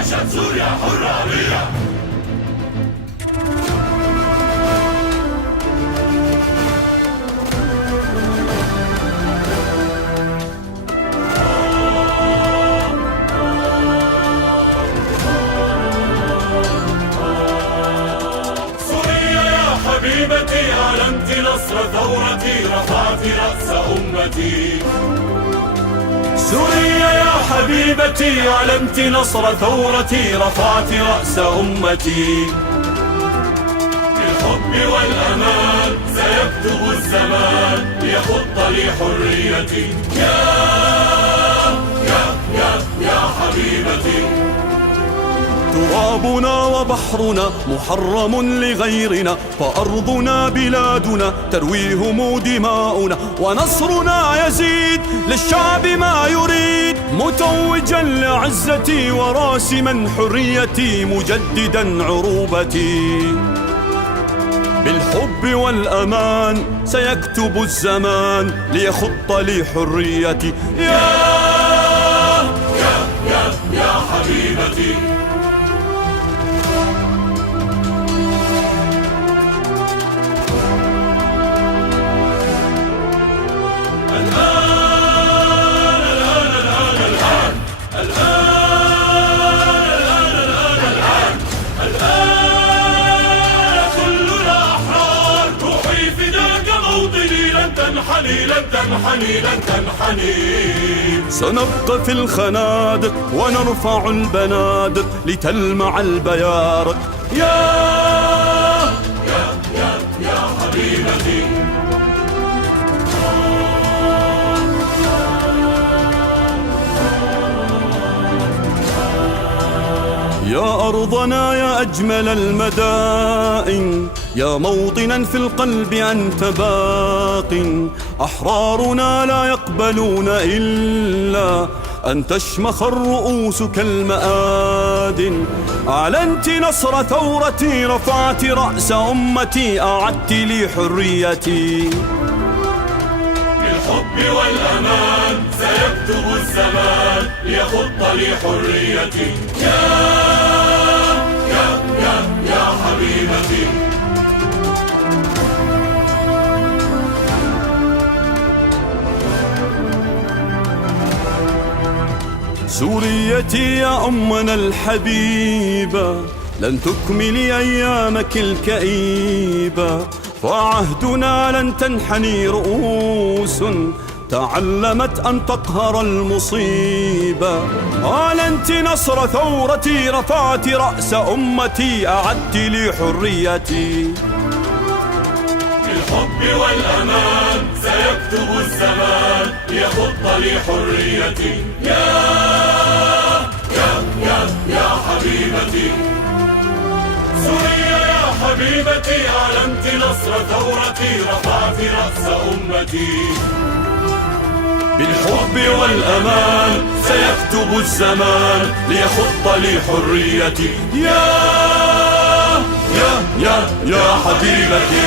عاشت سوريا حرة. حبيبتي أعلنت نصر ثورتي، رفعت رأس أمتي. سوريا يا حبيبتي أعلنت نصر ثورتي، رفعت رأس أمتي. بالحب والأمان سيكتب الزمان ليخط لي حريتي. يا حبيبتي. ترابنا وبحرنا محرم لغيرنا، فأرضنا بلادنا ترويهم دماؤنا، ونصرنا يزيد للشعب ما يريد، متوجا لعزتي وراسما حريتي، مجددا عروبتي. بالحب والأمان سيكتب الزمان ليخط لي حريتي. يا حبيبتي. لن تنحني. سنبقى في الخنادق ونرفع البنادق لتلمع البيارق. يا حبيبتي. يا أرضنا يا أجمل المدائن، يا موطنا في القلب أنت باق، أحرارنا لا يقبلون إلا أن تشمخ الرؤوس كالمآدن. أعلنت نصر ثورتي، رفعت رأس أمتي، أعدت لي حريتي. بالحب والأمان سيكتب الزمان ليخط لي حريتي. يا حبيبتي. سوريتي يا أمنا الحبيبة، لن تكملي أيامك الكئيبة، فعهدنا لن تنحني رؤوس تعلمت أن تقهر المصيبة. أعلنت نصر ثورتي، رفعت رأس أمتي، أعدت لي حريتي. بالحب والأمان سيكتب الزمان ليخط لي حريتي. يا حبيبتي. سوريا يا حبيبتي أعلنت نصر ثورتي، رفعت رأس أمتي. بالحب والأمان سيكتب الزمان ليخط لي حريتي. يا حبيبتي.